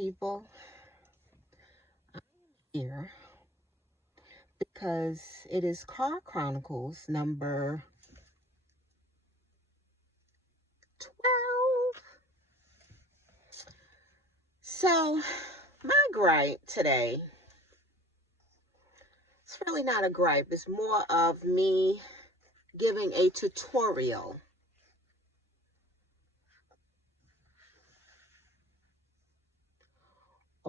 people. I'm here because it is Chronicles number 12. So, my gripe today, it's really not a gripe. It's more of me giving a tutorial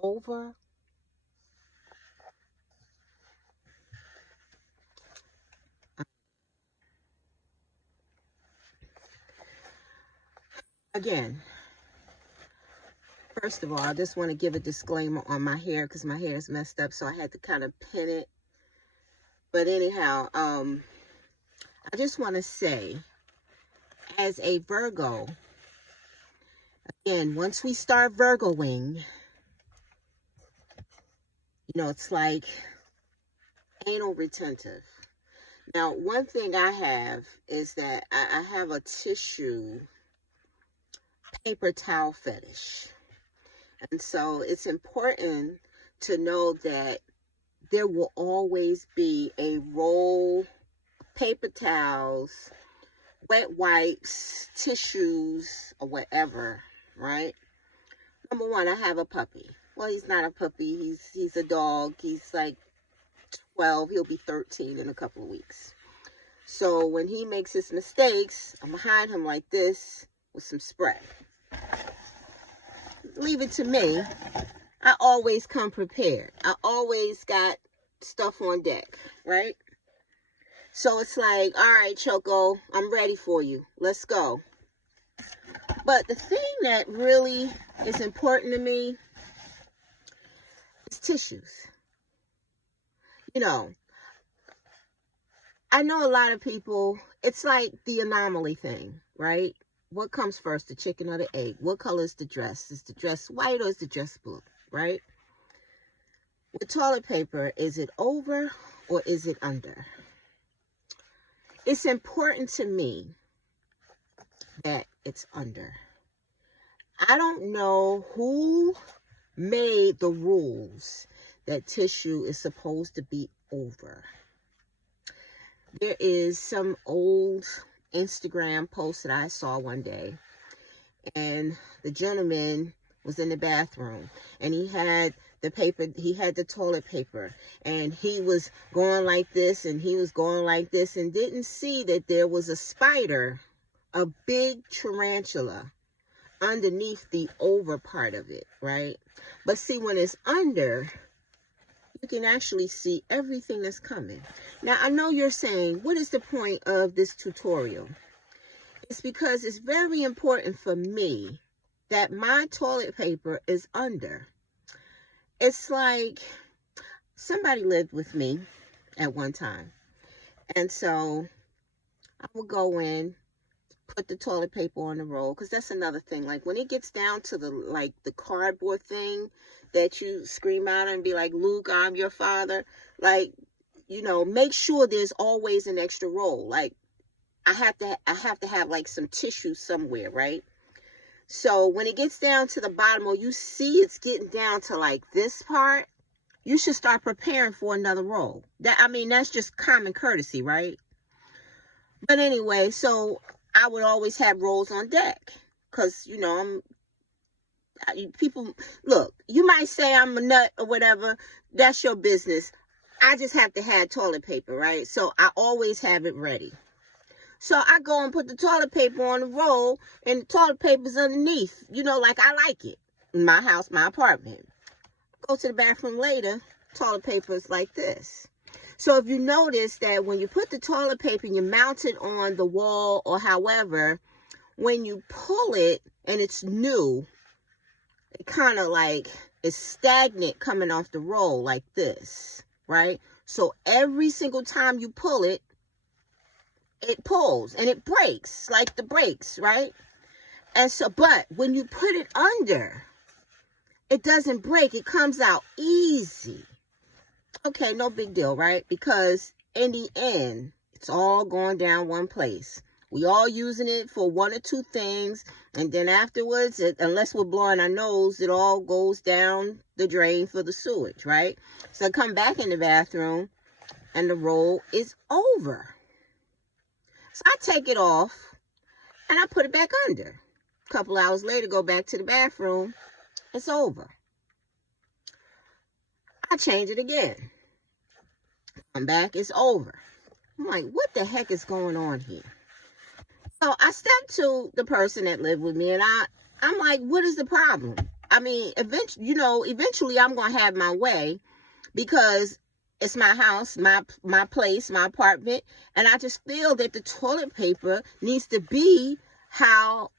over again. First of all, I just want to give a disclaimer on my hair because my hair is messed up, so I had to kind of pin it. But anyhow, I just want to say, as a Virgo, again, once we start Virgoing, it's like anal retentive. Now, one thing I have is that I have a tissue paper towel fetish. And so it's important to know that there will always be a roll of paper towels, wet wipes, tissues, or whatever, right? Number one, I have a puppy. Well, he's not a puppy. He's a dog. He's like 12. He'll be 13 in a couple of weeks. So when he makes his mistakes, I'm behind him like this with some spray. Leave it to me. I always come prepared. I always got stuff on deck, right? So it's like, all right, Choco, I'm ready for you. Let's go. But the thing that really is important to me is tissues. I know a lot of people, it's like the anomaly thing, right? What comes first, the chicken or the egg? What color is the dress? Is the dress white or is the dress blue, right? With toilet paper, is it over or is it under? It's important to me that it's under. I don't know who made the rules that tissue is supposed to be over. There is some old Instagram post that I saw one day, and the gentleman was in the bathroom and he had the toilet paper, and he was going like this and he was going like this and didn't see that there was a spider, a big tarantula underneath the over part of it, right? But see, when it's under, you can actually see everything that's coming. Now, I know you're saying, what is the point of this tutorial? It's because it's very important for me that my toilet paper is under. It's like somebody lived with me at one time. And so I would go in, put the toilet paper on the roll, because that's another thing. Like when it gets down to the cardboard thing that you scream out and be like, Luke, I'm your father. Like, make sure there's always an extra roll. Like I have to have like some tissue somewhere, right? So when it gets down to the bottom, or you see it's getting down to like this part, you should start preparing for another roll. That's just common courtesy, right? But anyway, so I would always have rolls on deck because, people, look, you might say I'm a nut or whatever. That's your business. I just have to have toilet paper, right? So I always have it ready. So I go and put the toilet paper on the roll, and the toilet paper's underneath, like I like it. In my house, my apartment. Go to the bathroom later, toilet paper is like this. So if you notice that when you put the toilet paper and you mount it on the wall or however, when you pull it and it's new, it kind of like is stagnant coming off the roll like this, right? So every single time you pull it, it pulls and it breaks like the brakes, right? And so, but when you put it under, it doesn't break. It comes out easy. Okay, no big deal, right? Because in the end, it's all going down one place. We all using it for one or two things. And then afterwards, unless we're blowing our nose, it all goes down the drain for the sewage, right? So I come back in the bathroom and the roll is over. So I take it off and I put it back under. A couple hours later, go back to the bathroom. It's over. I change it again. Come back, it's over. I'm like, what the heck is going on here? So I stepped to the person that lived with me and I'm like, what is the problem? I mean, eventually I'm going to have my way because it's my house, my place, my apartment. And I just feel that the toilet paper needs to be how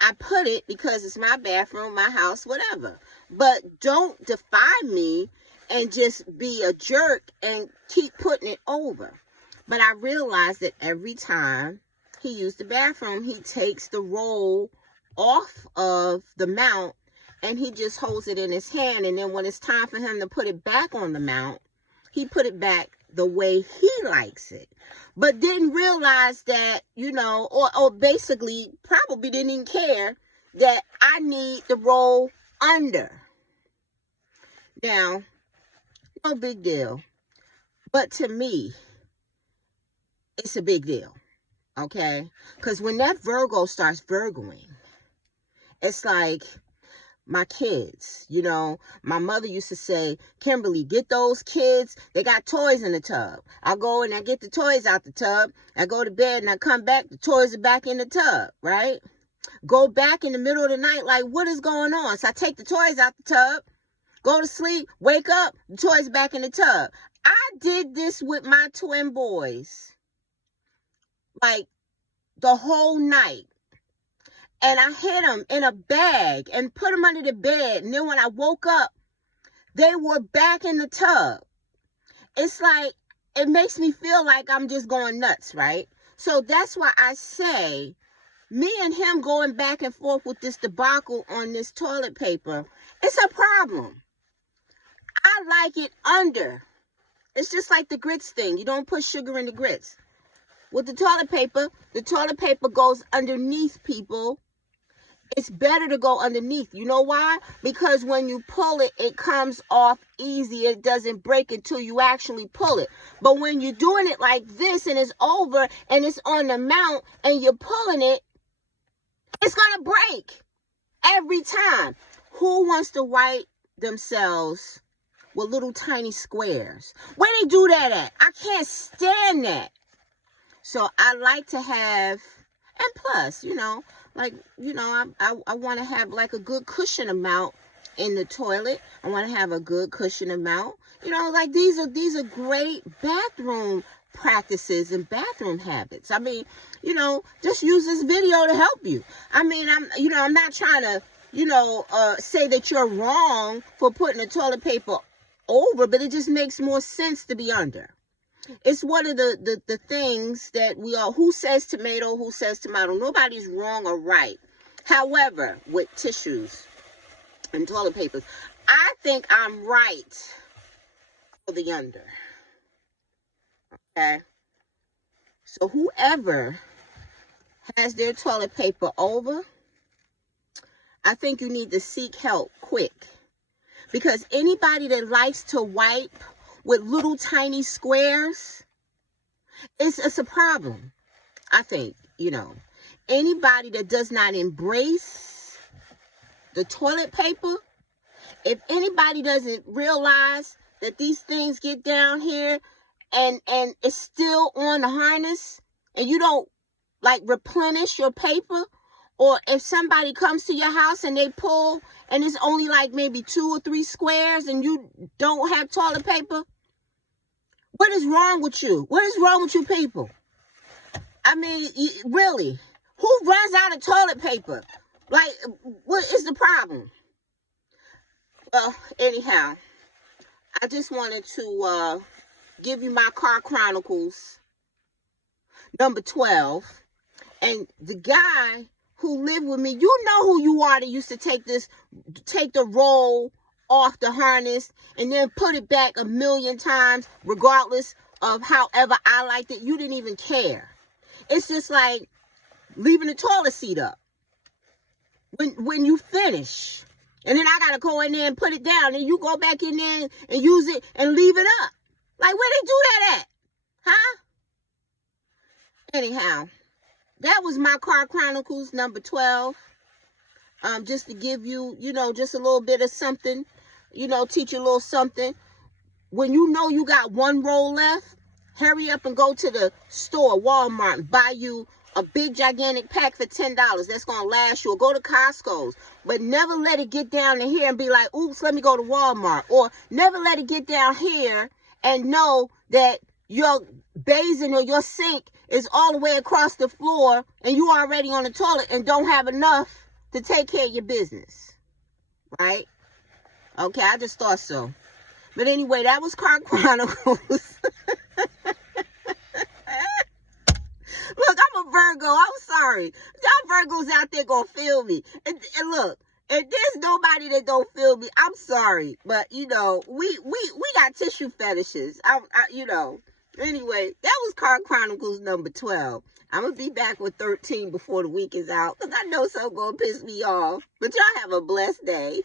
I put it because it's my bathroom, my house, whatever. But don't defy me and just be a jerk and keep putting it over. But I realized that every time he used the bathroom, he takes the roll off of the mount and he just holds it in his hand. And then when it's time for him to put it back on the mount, he put it back the way he likes it. But didn't realize that, or basically probably didn't even care that I need the roll under. Now, no big deal. But to me, it's a big deal. Okay? Because when that Virgo starts Virgoing, it's like my kids, my mother used to say, Kimberly, get those kids. They got toys in the tub. I go and I get the toys out the tub. I go to bed and I come back. The toys are back in the tub, right? Go back in the middle of the night like, what is going on? So I take the toys out the tub, go to sleep, wake up, the toys back in the tub. I did this with my twin boys like the whole night. And I hid them in a bag and put them under the bed. And then when I woke up, they were back in the tub. It's like, it makes me feel like I'm just going nuts, right? So that's why I say, me and him going back and forth with this debacle on this toilet paper, it's a problem. I like it under. It's just like the grits thing. You don't put sugar in the grits. With the toilet paper goes underneath, people. It's better to go underneath. You know why? Because when you pull it, it comes off easy. It doesn't break until you actually pull it. But when you're doing it like this and it's over and it's on the mount and you're pulling it, it's going to break every time. Who wants to wipe themselves with little tiny squares? Where they do that at? I can't stand that. So I like to have, and plus, I want to have like a good cushion amount in the toilet. I want to have a good cushion amount. Like these are great bathroom practices and bathroom habits. I mean, just use this video to help you. I mean, I'm not trying to, say that you're wrong for putting the toilet paper over, but it just makes more sense to be under. It's one of the things that we all, who says tomato, who says tomato. Nobody's wrong or right. However, with tissues and toilet papers, I think I'm right for the under. Okay? So whoever has their toilet paper over, I think you need to seek help quick. Because anybody that likes to wipe with little tiny squares, it's a problem. I think, anybody that does not embrace the toilet paper, if anybody doesn't realize that these things get down here and it's still on the harness and you don't like replenish your paper, or if somebody comes to your house and they pull and it's only like maybe 2 or 3 squares and you don't have toilet paper, what is wrong with you? What is wrong with you people? I mean, really, who runs out of toilet paper? Like, what is the problem? Well, anyhow, I just wanted to give you my Car Chronicles number 12. And the guy who lived with me, you know who you are that used to take the roll off the harness and then put it back a million times, regardless of however I liked it. You didn't even care. It's just like, leaving the toilet seat up when you finish. And then I got to go in there and put it down. And you go back in there and use it and leave it up. Like, where they do that at? Huh? Anyhow, that was my Car Chronicles number 12. Just to give you, just a little bit of something, teach you a little something. When you know you got one roll left, hurry up and go to the store, Walmart, and buy you a big gigantic pack for $10. That's going to last you. Or go to Costco's. But never let it get down to here and be like, oops, let me go to Walmart. Or never let it get down here and know that your basin or your sink is all the way across the floor and you already on the toilet and don't have enough to take care of your business. Right? Okay, I just thought so. But anyway, that was Car Chronicles. Look, I'm a Virgo. I'm sorry. Y'all Virgos out there gonna feel me. And look, if there's nobody that don't feel me, I'm sorry. But, we got tissue fetishes. Anyway, that was Car Chronicles number 12. I'm going to be back with 13 before the week is out. Because I know something's going to piss me off. But y'all have a blessed day.